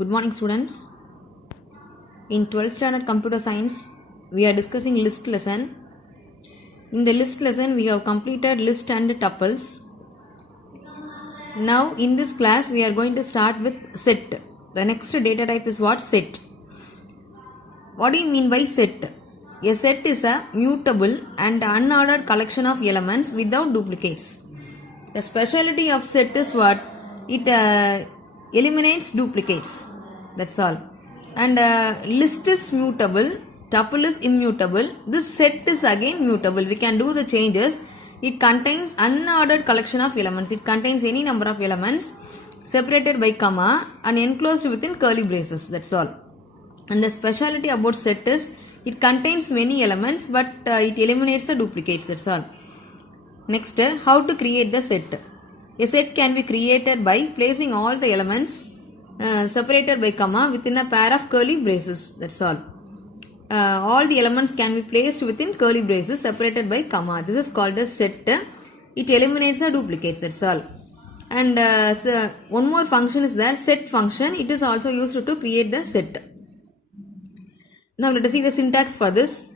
Good morning, students. In 12th standard computer science, we are discussing list lesson. In the list lesson, we have completed list and tuples. Now, in this class, we are going to start with set. The next data type is what? Set. What do you mean by set? A set is a mutable and unordered collection of elements without duplicates. The specialty of set is what? It eliminates duplicates. That's all. And list is mutable, tuple is immutable. This set is again mutable. We can do the changes. It contains unordered collection of elements. It contains any number of elements separated by comma and enclosed within curly braces. That's all. And the specialty about set is it contains many elements but it eliminates the duplicates. That's all. Next, how to create the set. A set can be created by placing all the elements separated by comma within a pair of curly braces. That's all. All the elements can be placed within curly braces separated by comma. This is called a set. It eliminates the duplicates. That's all. And so one more function is there, set function. It is also used to create the set. Now let us see the syntax for this.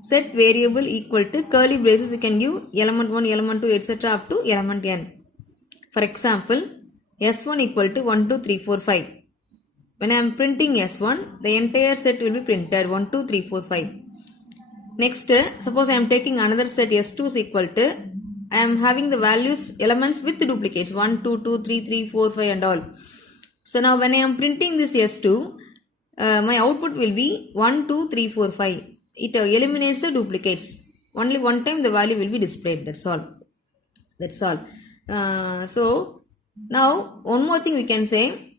Set variable equal to curly braces. You can give element 1, element 2, etc. up to element n. For example, S1 equal to 1, 2, 3, 4, 5. When I am printing S1, the entire set will be printed 1, 2, 3, 4, 5. Next, suppose I am taking another set S2 is equal to, I am having the values elements with duplicates 1, 2, 2, 3, 3, 4, 5 and all. So now when I am printing this S2, my output will be 1, 2, 3, 4, 5. It eliminates the duplicates. Only one time the value will be displayed. That's all. That's all. So now one more thing we can say.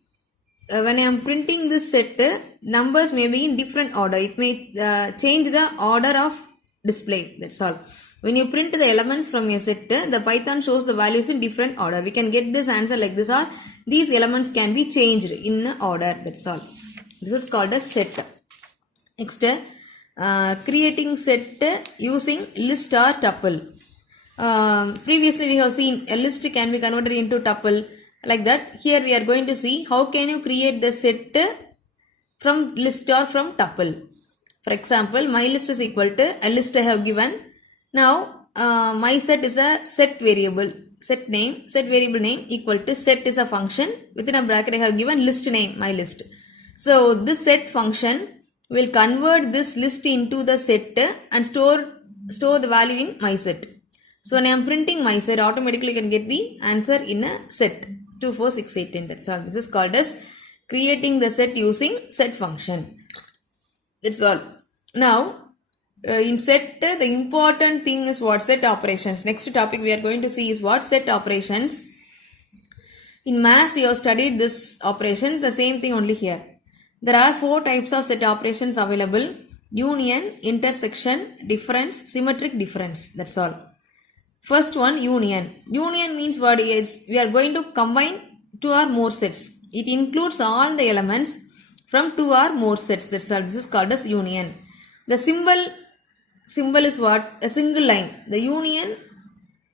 When I am printing this set, numbers may be in different order. It may change the order of display. That's all. When you print the elements from a set, the Python shows the values in different order. We can get this answer like this, or these elements can be changed in order. That's all. This is called a set. Next, creating set using list or tuple. Previously we have seen a list can be converted into tuple like that. Here we are going to see how can you create the set from list or from tuple. For example, my list is equal to a list I have given. Now my set is a set variable. Set variable name equal to set is a function. Within a bracket I have given list name, my list. So this set function will convert this list into the set and store the value in my set. So when I am printing my set, automatically you can get the answer in a set 2, 4, 6, 8, 10. That's all. This is called as creating the set using set function. That's all. Now in set, the important thing is what? Set operations. Next topic we are going to see is what? Set operations. In maths you have studied this operation, the same thing only here. There are 4 types of set operations available: union, intersection, difference, symmetric difference. That's all. First one, union. Union means what is? We are going to combine 2 or more sets. It includes all the elements from 2 or more sets. That's all. This is called as union. The symbol is what? A single line. The union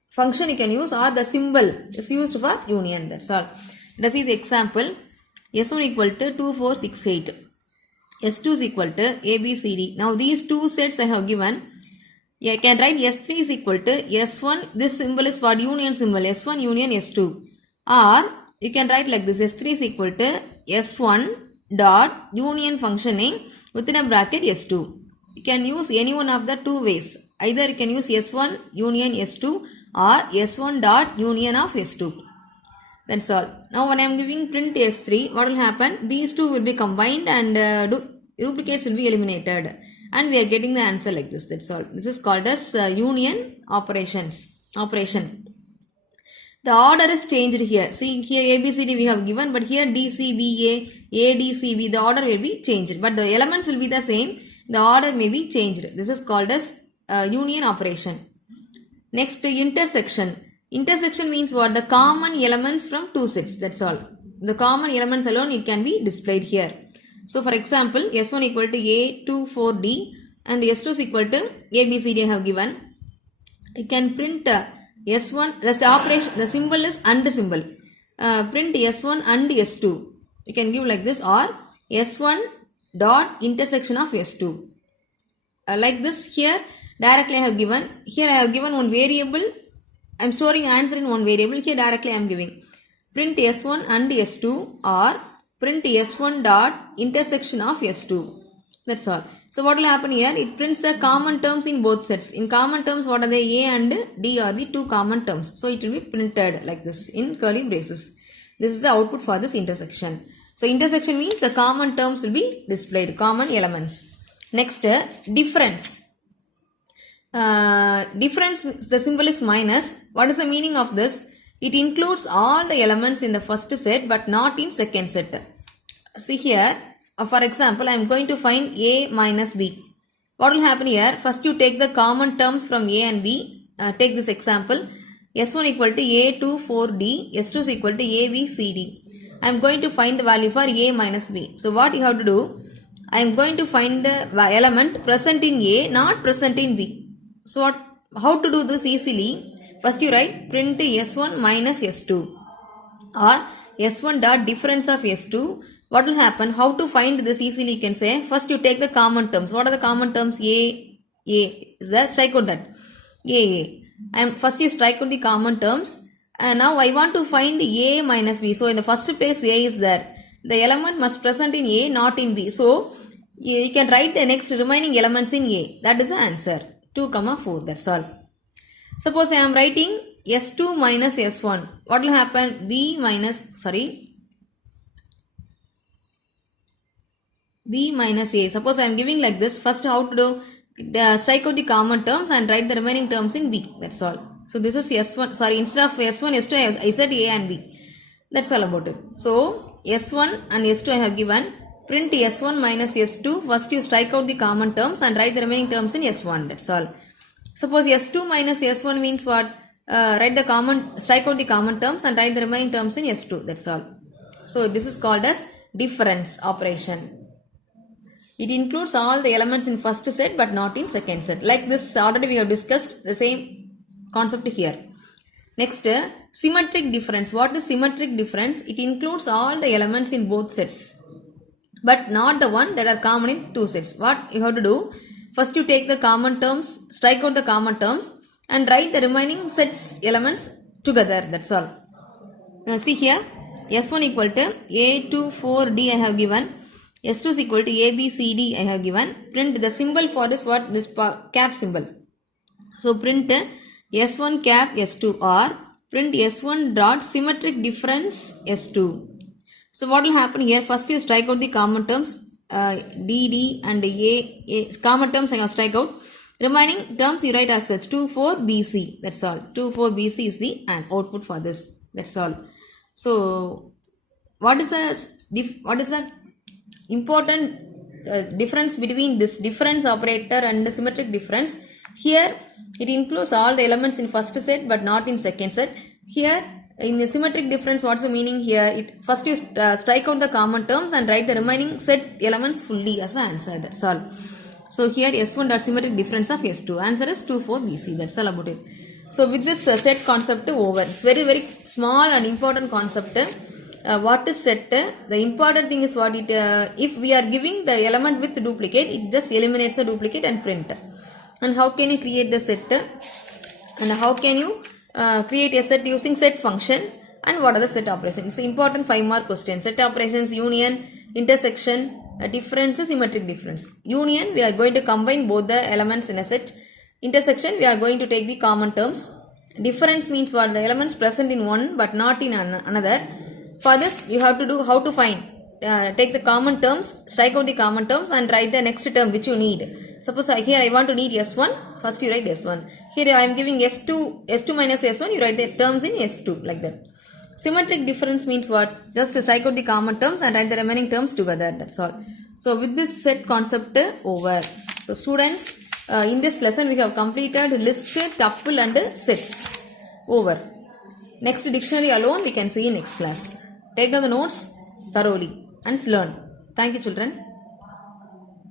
function you can use, or the symbol is used for union. That's all. Let us see the example. S1 equal to 2, 4, 6, 8. S2 is equal to A, B, C, D. Now these 2 sets I have given. I can write S3 is equal to S1. This symbol is what? Union symbol. S1 union S2. Or you can write like this. S3 is equal to S1 dot union function name within a bracket S2. You can use any one of the 2 ways. Either you can use S1 union S2 or S1 dot union of S2. That's all. Now when I am giving print S3, what will happen? These 2 will be combined and duplicates will be eliminated. And we are getting the answer like this. That's all. This is called as union operation. The order is changed here. See here ABCD we have given, but here DCBA, ADCB, the order will be changed. But the elements will be the same. The order may be changed. This is called as union operation. Next, intersection. Intersection means what? The common elements from 2 sets. That's all. The common elements alone it can be displayed here. So for example, S1 equal to A, 2, 4, D and S2 is equal to A, B, C, D I have given. You can print S1, the operation, the symbol is AND symbol. Print S1 and S2. You can give like this, or S1 dot intersection of S2. Like this, here directly I have given, here I have given one variable, I am storing answer in one variable, here directly I am giving print S1 and S2 or print S1 dot intersection of S2. That's all. So what will happen here? It prints the common terms in both sets. In common terms, what are they? A and D are the two common terms. So it will be printed like this in curly braces. This is the output for this intersection. So intersection means the common terms will be displayed, common elements. Next, difference. Difference, the symbol is minus. What is the meaning of this? It includes all the elements in the first set but not in second set. See here, for example, I am going to find A minus B. What will happen here? First you take the common terms from A and B. Take this example. S1 equal to A24D, S2 is equal to ABCD. I am going to find the value for A minus B. So what you have to do? I am going to find the element present in A, not present in B. So how to do this easily? First you write print S1 minus S2 or S1 dot difference of S2. What will happen? How to find this easily? You can say first you take the common terms. What are the common terms? A is there? Strike out that A. And first you strike out the common terms, and now I want to find A minus B. So in the first place A is there. The element must present in A, not in B. So you can write the next remaining elements in A. That is the answer. 2, 4. That's all. Suppose I am writing S2 minus S1. What will happen? B minus A. Suppose I am giving like this. First how to do? Strike out the common terms and write the remaining terms in B. That's all. So this is S1. Instead of S1, S2, I said A and B. That's all about it. So S1 and S2 I have given. Print S1 minus S2. First you strike out the common terms and write the remaining terms in S1. That's all. Suppose S2 minus S1 means what? Strike out the common terms and write the remaining terms in S2. That's all. So this is called as difference operation. It includes all the elements in first set but not in second set. Like this already we have discussed the same concept here. Next, symmetric difference. What is symmetric difference? It includes all the elements in both sets but not the one that are common in two sets. What you have to do? First you take the common terms, strike out the common terms and write the remaining sets elements together. That's all. Now see here, S1 equal to A24D I have given. S2 is equal to ABCD I have given. Print the symbol for this what? This cap symbol. So print S1 cap S2 or print S1 dot symmetric difference S2. So what will happen here? First you strike out the common terms DD and A. Common terms I have strike out. Remaining terms you write as such 24BC. That's all. 24BC is the output for this. That's all. So what is the important difference between this difference operator and the symmetric difference? Here it includes all the elements in first set but not in second set. Here in the symmetric difference, what's the meaning here? First you strike out the common terms and write the remaining set elements fully as an answer. That's all. So here S1 dot symmetric difference of S2. Answer is 24BC. That's all about it. So with this set concept over. It's very very small and important concept. What is set? The important thing is what it, if we are giving the element with duplicate, it just eliminates the duplicate and print. And how can you create the set? And how can you create a set using set function? And what are the set operations? It's important 5-mark question. Set operations, union, intersection, difference, symmetric difference. Union, we are going to combine both the elements in a set. Intersection, we are going to take the common terms. Difference means what? The elements present in one but not in another. For this, you have to do how to find. Take the common terms, strike out the common terms and write the next term which you need. Suppose here I want to need S1. First you write S1. Here I am giving S2 minus S1. You write the terms in S2 like that. Symmetric difference means what? Just strike out the common terms and write the remaining terms together. That's all. So with this set concept over. So students, in this lesson we have completed list, tuple and sets. Over. Next dictionary alone we can see in next class. Take down the notes thoroughly and learn. Thank you children.